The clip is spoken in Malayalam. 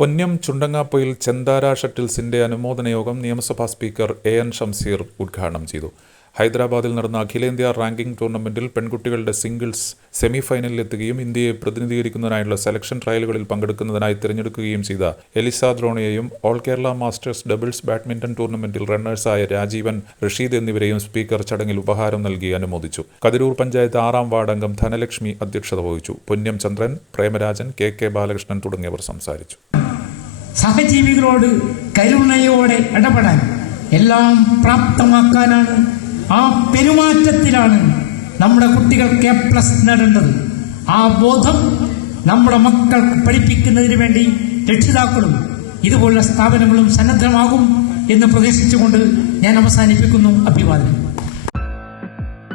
പൊന്നം ചുണ്ടങ്ങാപ്പൊയിൽ ചെന്താര ഷട്ടിൽസിന്റെ അനുമോദന യോഗം നിയമസഭാ സ്പീക്കർ എ എൻ ഷംസീർ ഉദ്ഘാടനം ചെയ്തു. ഹൈദരാബാദിൽ നടന്ന അഖിലേന്ത്യാ റാങ്കിംഗ് ടൂർണമെന്റിൽ പെൺകുട്ടികളുടെ സിംഗിൾസ് സെമിഫൈനലിലെത്തുകയും ഇന്ത്യയെ പ്രതിനിധീകരിക്കുന്നതിനായുള്ള സെലക്ഷൻ ട്രയലുകളിൽ പങ്കെടുക്കുന്നതിനായി തിരഞ്ഞെടുക്കുകയും ചെയ്ത Eliza ദ്രോണിയെയും all Kerala masters doubles badminton ടൂർണമെന്റിൽ റണ്ണേഴ്സായ രാജീവൻ റഷീദ് എന്നിവരെയും സ്പീക്കർ ചടങ്ങിൽ ഉപഹാരം നൽകി അനുമോദിച്ചു. കതിരൂർ പഞ്ചായത്ത് ആറാം വാർഡ് അംഗം ധനലക്ഷ്മി അധ്യക്ഷത വഹിച്ചു. പൊന്നം ചന്ദ്രൻ പ്രേമരാജൻ കെ കെ ബാലകൃഷ്ണൻ തുടങ്ങിയവർ സംസാരിച്ചു. സഹജീവികളോട് കരുണയോടെ ഇടപെടാൻ എല്ലാം പ്രാപ്തമാക്കാനാണ്. ആ പെരുമാറ്റത്തിലാണ് നമ്മുടെ കുട്ടികൾക്ക് എ പ്ലസ് നേടേണ്ടത്. ആ ബോധം നമ്മുടെ മക്കൾക്ക് പഠിപ്പിക്കുന്നതിന് വേണ്ടി രക്ഷിതാക്കളും ഇതുപോലുള്ള സ്ഥാപനങ്ങളും സന്നദ്ധമാകും എന്ന് പ്രതീക്ഷിച്ചുകൊണ്ട് ഞാൻ അവസാനിപ്പിക്കുന്നു അഭിവാദനം.